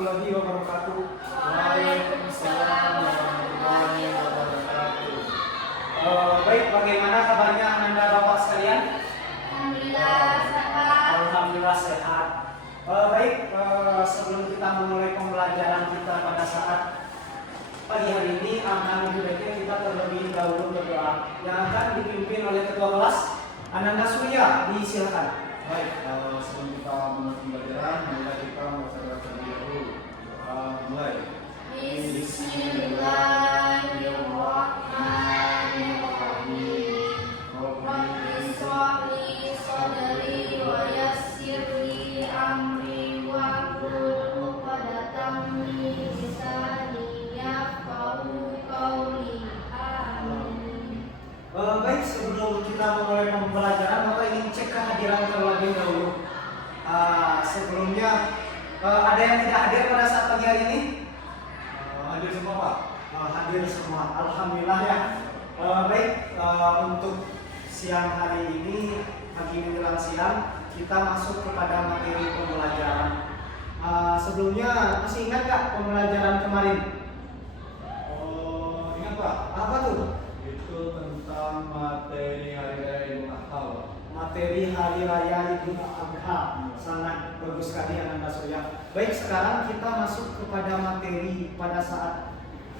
warahmatullahi wabarakatuh. Waalaikumsalam warahmatullahi wabarakatuh. Baik, bagaimana kabarnya Ananda Bapak sekalian? Alhamdulillah sehat. Alhamdulillah sehat. Baik, sebelum kita memulai pembelajaran kita pada saat pagi hari ini, akan lebih baiknya kita terlebih dahulu berdoa yang akan dipimpin oleh Ketua Kelas Ananda Surya. Disilakan. Baik, sebelum kita mulai pembelajaran, marilah kita membaca terlebih dahulu. Mulai. Bismillahirrahmanirrahim. Rabbi shrah li sadri wa yassir li amri wahlul 'uqdatam min lisani yafqahu qawli. Amin. Baik, sebelum kita memulai pembelajaran, Bapak ingin cek kehadiran terlebih dahulu. Sebelumnya, ada yang tidak hadir pada saat pagi hari ini? Hadir semua Pak. Hadir semua, alhamdulillah ya. Baik, untuk siang hari ini, pagi menjelang siang, kita masuk kepada materi pembelajaran. Sebelumnya, masih ingat gak pembelajaran kemarin? Oh, ingat Pak? Apa tuh? Itu tentang materi Hari Raya Idul Adha, Pak. Materi Hari Raya Idul Adha. Sangat bagus sekali Ananda Surya. Baik, sekarang kita masuk kepada materi pada saat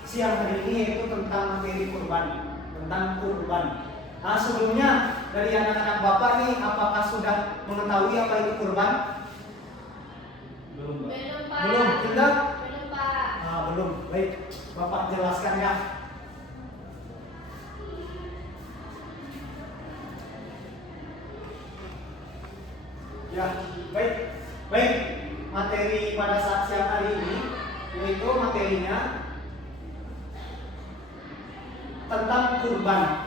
siang hari ini, yaitu tentang materi kurban. Tentang kurban. Sebelumnya dari anak-anak Bapak nih, apakah sudah mengetahui apa itu kurban? Belum Pak. Belum, Pak. Belum, tidak? Belum, Pak. Belum. Baik, Bapak jelaskan ya. Ya, baik. Baik, materi pada saat siang hari ini yaitu materinya tentang kurban.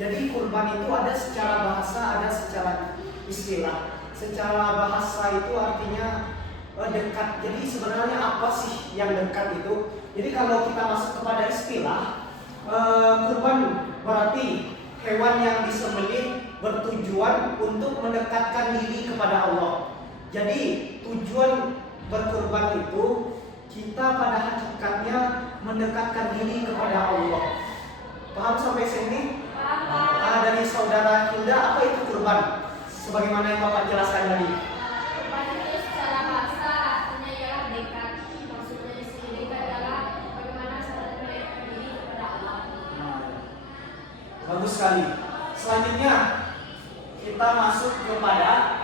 Jadi kurban itu ada secara bahasa, ada secara istilah. Secara bahasa itu artinya dekat. Jadi sebenarnya apa sih yang dekat itu? Jadi kalau kita masuk kepada istilah, kurban berarti hewan yang disembelih bertujuan untuk mendekatkan diri kepada Allah. Jadi tujuan berkurban itu kita pada hakikatnya mendekatkan diri kepada Allah. Paham sampai sini? Paham. Dari saudara Hilda, apa itu kurban? Sebagaimana yang Bapak jelaskan tadi. Kurban itu secara bahasa artinya ialah dekat. Maksudnya di sini dekat adalah bagaimana cara mendekatkan diri kepada Allah. Bagus sekali. Selanjutnya kita masuk kepada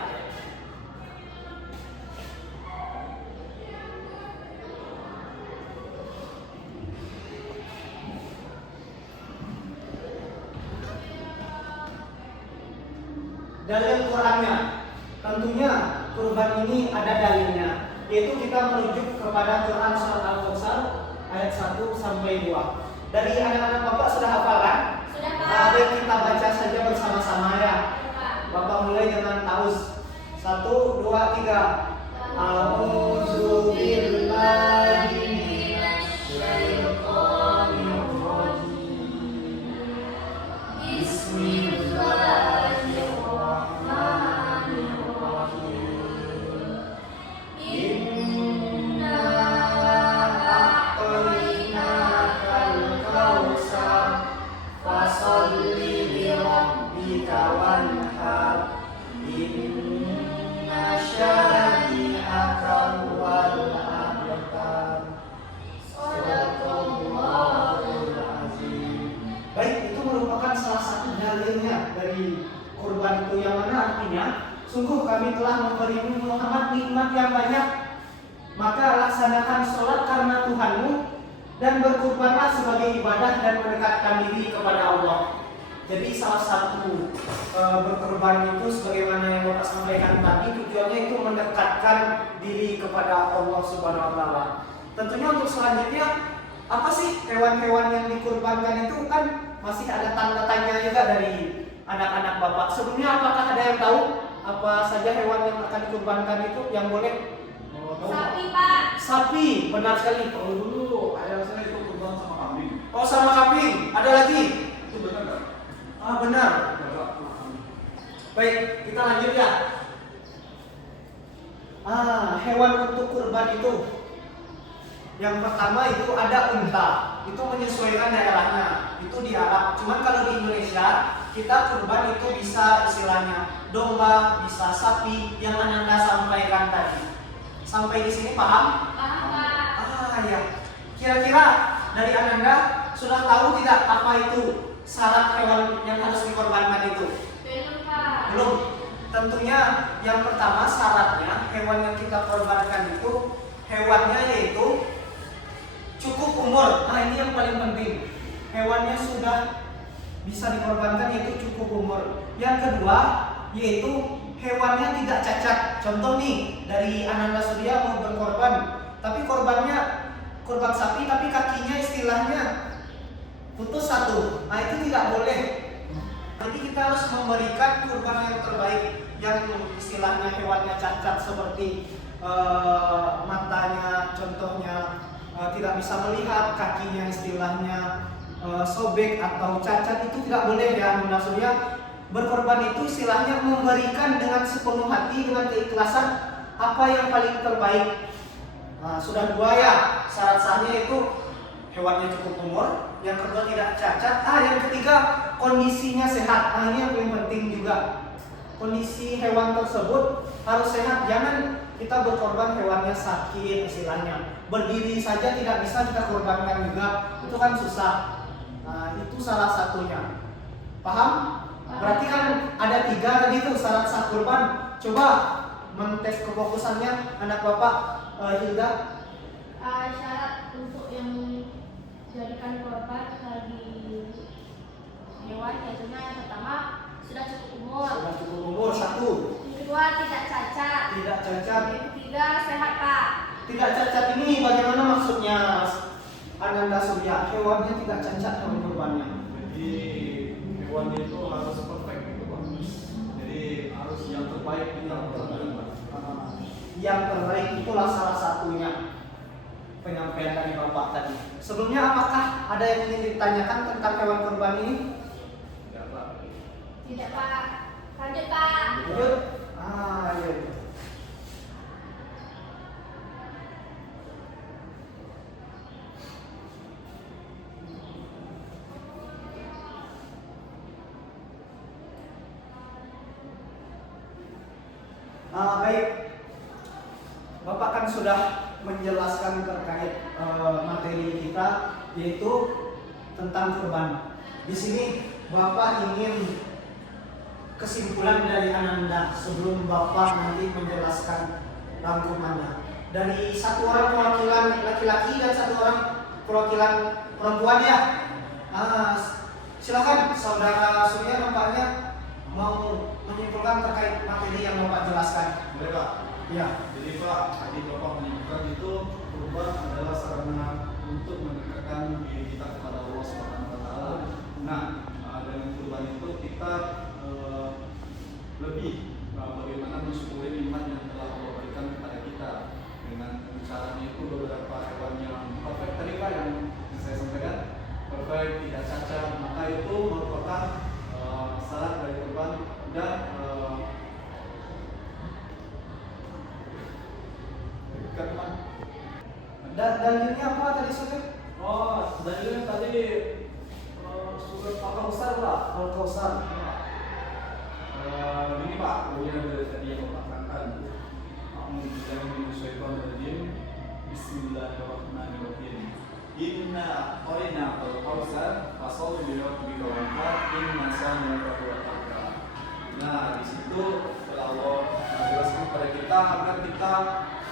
dalil Qurannya. Tentunya kurban ini ada dalilnya, yaitu kita merujuk kepada Quran surat Al-Kautsar ayat 1 sampai 2. Dari anak-anak Bapak sudah hafal kan? Sudah, Pak. Baik, kita baca saja bersama-sama ya. Pak. Bapak mulai dengan taus. 1, 2, 3. A'udzu billahi minasyaitonir rajim. Bismillahirrahmanirrahim. Inna a'tainakal kautsar fasholli li rabbika wanhar. Inna syani'aka huwal abtar. Shadaqallahul azim. Baik, itu merupakan salah satu dalilnya dari kurban itu, yang mana artinya sungguh kami telah memberimu Muhammad nikmat yang banyak, maka laksanakan sholat karena Tuhanmu dan berkurbanlah sebagai ibadah dan mendekatkan diri kepada Allah. Jadi salah satu berkurban itu sebagaimana yang Bapak sampaikan tadi, tujuannya itu mendekatkan diri kepada Allah Subhanahu wa taala. Tentunya untuk selanjutnya, apa sih hewan-hewan yang dikurbankan itu? Kan masih ada tanda tanya juga dari anak-anak Bapak. Sebelumnya apakah ada yang tahu apa saja hewan yang akan dikurbankan itu yang boleh? Sapi, Pak. Sapi, benar sekali. Kalau dulu ayah saya itu kurban sama kambing. Oh, sama kambing. Ada lagi? Itu benar nggak? Benar. Enggak. Baik, kita lanjut ya. Hewan untuk kurban itu Yang pertama itu ada unta, itu menyesuaikan daerahnya, itu di Arab. Cuman kalau di Indonesia kita kurban itu bisa istilahnya domba, bisa sapi yang Ananda sampaikan tadi. Sampai di sini paham? Paham Pak? Ah ya. Kira-kira dari Ananda sudah tahu tidak apa itu syarat hewan yang harus dikorbankan itu? Belum Pak. Belum. Tentunya yang pertama syaratnya hewan yang kita korbankan itu hewannya yaitu cukup umur. Nah ini yang paling penting. Hewannya sudah bisa dikorbankan yaitu cukup umur. Yang kedua yaitu hewannya tidak cacat. Contoh nih dari Ananda Surya mau berkorban, tapi korbannya korban sapi tapi kakinya istilahnya putus satu. Nah itu tidak boleh. Jadi kita harus memberikan kurban yang terbaik, yang istilahnya hewannya cacat seperti matanya contohnya tidak bisa melihat, kakinya istilahnya sobek atau cacat, itu tidak boleh ya Ananda Surya. Berkorban itu istilahnya memberikan dengan sepenuh hati, dengan keikhlasan apa yang paling terbaik. Nah, sudah dua ya syarat sahnya itu hewannya cukup umur, yang kedua tidak cacat, yang ketiga kondisinya sehat. Nah ini yang paling penting juga, kondisi hewan tersebut harus sehat. Jangan kita berkorban hewannya sakit istilahnya, berdiri saja tidak bisa kita korbankan juga, itu kan susah. Nah itu salah satunya, paham? Berarti kan ada 3 tadi tuh syarat sah kurban. Coba mentes kefokusannya anak bapak Hilda. Syarat untuk yang dijadikan korban bagi hewan yaitu yang pertama sudah cukup umur. Sudah cukup umur, 1. Yang kedua tidak cacat. Tidak cacat. Yang ketiga sehat Pak. Tidak cacat ini bagaimana maksudnya Ananda Surya? Hewannya tidak cacat hewan kurbannya. Jadi hewannya itu harus perfect gitu Pak. Jadi harus yang terbaik kita korbankan Pak. Yang terbaik itulah salah satunya penyampaian dari bapak tadi. Sebelumnya apakah ada yang ingin ditanyakan tentang hewan kurban ini? Tidak Pak. Tidak Pak. Lanjut Pak. Lanjut. Iya. Baik, Bapak kan sudah menjelaskan terkait materi kita yaitu tentang kurban. Di sini Bapak ingin kesimpulan dari Ananda sebelum Bapak nanti menjelaskan rangkumannya. Dari 1 orang perwakilan laki-laki dan 1 orang perwakilan perempuan ya. Silakan Saudara Surya nampaknya mau menyimpulkan terkait materi yang Bapak jelaskan. Boleh Pak? Ya. Jadi Pak, tadi Bapak menyebutkan itu kurban adalah sarana untuk mendekatkan diri kita kepada Allah Subhanahu wa taala. Nah, dengan kurban itu kita lebih bagaimana mensyukuri nikmat yang telah Allah berikan kepada kita. Dengan caranya itu beberapa hewan yang perfect tadi Pak yang saya sampaikan, perfect, tidak cacat, maka itu merupakan syarat dari kurban dan dalilnya apa tadi Surya? dalilnya tadi surat Al-Kausar Pak. Al-Kausar. Ini Pak, yang dari tadi yang Bapak katakan. Bismillahirrahmanirrahim. Inna a'tayna al-kausar fasholli li rabbika wanhar inna shani'aka huwal abtar. Nah, di situ Allah menjelaskan kepada kita agar kita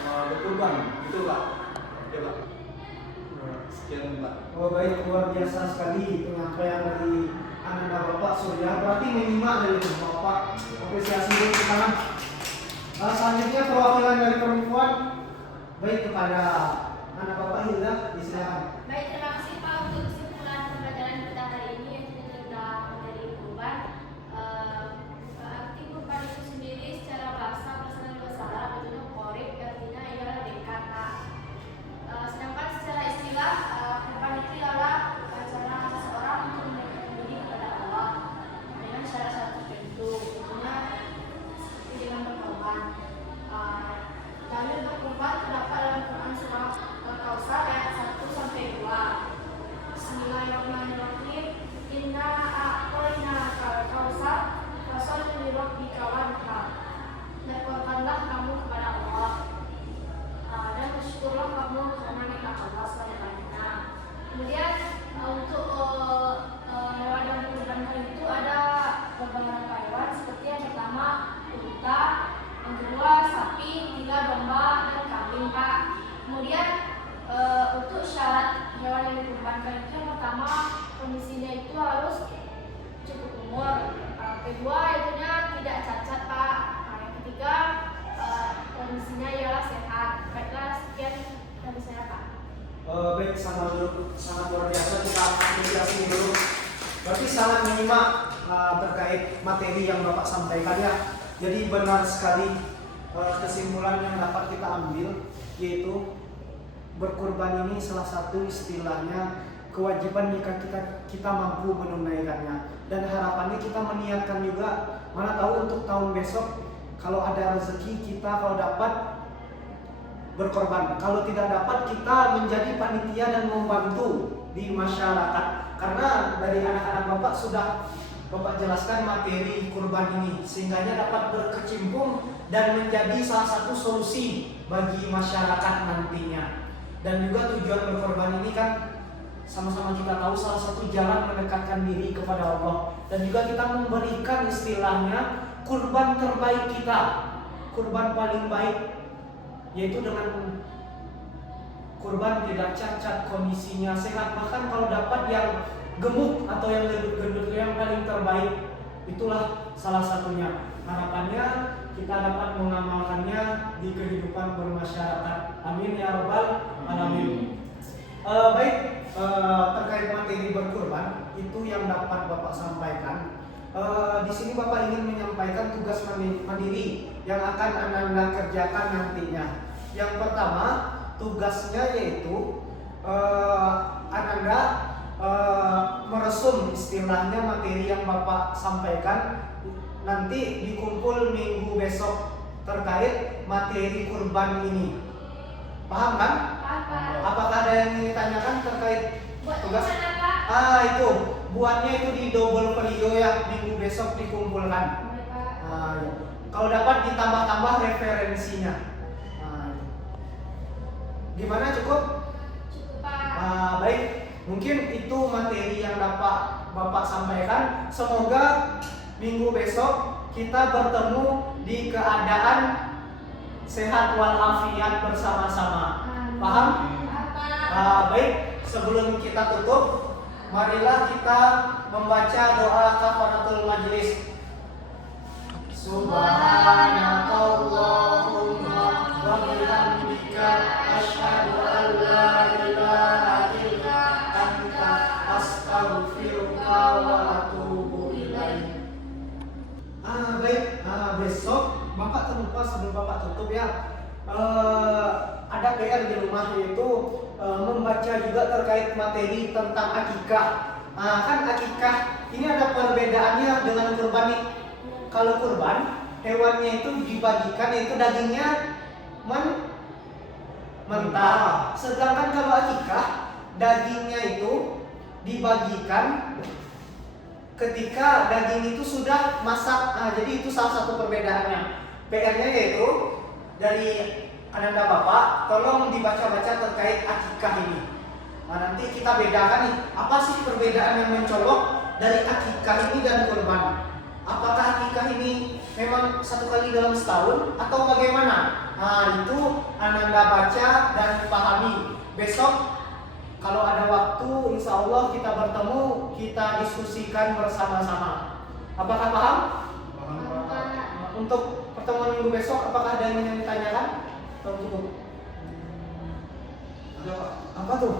berkurban, gitu Pak. Oke Pak. Sekian Pak. Oh baik, luar biasa sekali penyampaian dari Ananda Bapak Surya. Berarti menyimak dari Bapak, apresiasi dulu ke tangan. Selanjutnya perwakilan dari perempuan, baik kepada anak Bapak Hilda, disilakan. Baik, terima kasih Pak untuk kesimpulan pembelajaran kita hari ini yang tentang materi kurban. Arti kurban itu sendiri secara bahasa Arab itu korib, artinya ialah dekat. Sedangkan secara istilah kurban itu adalah cara seseorang untuk mendekatkan diri kepada Allah dengan syarat-syarat tertentu, tentunya dengan berkorban. Dalil berkorban terdapat dalam Quran surah Al-Kausar ayat kedua itunya tidak cacat Pak. Nah, yang ketiga kondisinya ialah sehat. Baiklah, sekian dari saya Pak. Baik, sangat luar biasa, kita apresiasi dulu. Berarti sangat menyimak terkait materi yang Bapak sampaikan ya. Jadi benar sekali kesimpulan yang dapat kita ambil, yaitu berkurban ini salah satu istilahnya kewajiban jika kita mampu menunaikannya. Dan harapannya kita meniatkan juga, mana tahu untuk tahun besok kalau ada rezeki kita, kalau dapat berkorban, kalau tidak dapat kita menjadi panitia dan membantu di masyarakat. Karena dari anak-anak Bapak sudah Bapak jelaskan materi kurban ini, sehingganya dapat berkecimpung dan menjadi salah satu solusi bagi masyarakat nantinya. Dan juga tujuan berkorban ini kan sama-sama kita tahu salah satu jalan mendekatkan diri kepada Allah. Dan juga kita memberikan istilahnya kurban terbaik kita, kurban paling baik, yaitu dengan kurban tidak cacat, kondisinya sehat. Bahkan kalau dapat yang gemuk atau yang gendut-gendut yang paling terbaik, itulah salah satunya. Harapannya kita dapat mengamalkannya di kehidupan bermasyarakat. Amin ya rabbal alamin. Baik, terkait materi berkurban itu yang dapat Bapak sampaikan. Di sini Bapak ingin menyampaikan tugas mandiri yang akan Anda kerjakan nantinya. Yang pertama, tugasnya yaitu Anda meresum istilahnya materi yang Bapak sampaikan, nanti dikumpul minggu besok terkait materi kurban ini. Paham kan? Pak. Apakah ada yang ingin ditanyakan terkait Buat tugas? mana Pak? Itu buatnya itu di double video ya, minggu besok dikumpulkan. Boleh, Pak. Ya. Kalau dapat ditambah-tambah referensinya. Gimana, cukup? Cukup Pak. Baik, mungkin itu materi yang dapat Bapak sampaikan. Semoga minggu besok kita bertemu di keadaan sehat walafiat bersama-sama. Paham? Baik, sebelum kita tutup, marilah kita membaca doa kafaratul majlis. Subhanakallahumma wa bihamdika asyhadu an la ilaha illa anta astaghfiruka wa atubu ilaik. Baik, besok Bapak terlupa sebelum Bapak tutup ya. Ada PR di rumah, yaitu membaca juga terkait materi tentang akikah. Kan akikah ini ada perbedaannya dengan kurban nih. Kalau kurban, hewannya itu dibagikan, yaitu dagingnya mentah. Sedangkan kalau akikah, dagingnya itu dibagikan ketika daging itu sudah masak. Jadi itu salah satu perbedaannya. PR-nya yaitu dari Ananda Bapak, tolong dibaca-baca terkait akikah ini. Nanti kita bedakan nih, apa sih perbedaan yang mencolok dari akikah ini dan kurban. Apakah akikah ini memang satu kali dalam setahun atau bagaimana? Itu Ananda baca dan pahami. Besok kalau ada waktu, insya Allah kita bertemu, kita diskusikan bersama-sama. Apakah paham? Paham. Untuk pertemuan minggu besok, apakah ada yang ingin ditanyakan? Atau cukup? Ada Pak. Apa tuh?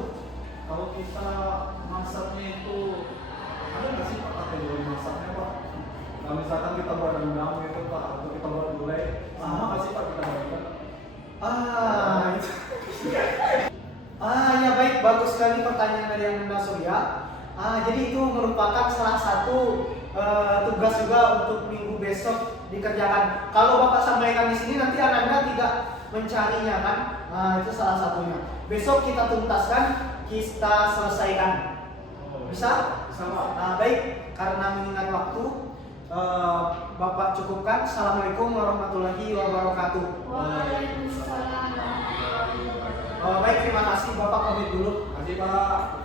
Kalau kita masaknya itu ada nggak sih Pak kategori masaknya Pak? Nah misalkan kita buat rendang gitu Pak, atau kita buat gulai, sama nggak sih Pak kita bagikan? Itu. Ya baik, bagus sekali pertanyaan dari Ananda Surya. Jadi itu merupakan salah satu tugas juga untuk minggu besok dikerjakan. Kalau Bapak sampaikan di sini, nanti Ananda tidak mencarinya kan? Itu salah satunya. Besok kita tuntaskan, kita selesaikan. Bisa? Bisa Pak. Baik, karena mengingat waktu, Bapak cukupkan. Assalamualaikum warahmatullahi wabarakatuh. Waalaikumsalam. Baik, terima kasih. Bapak pamit dulu. Terima kasih Pak.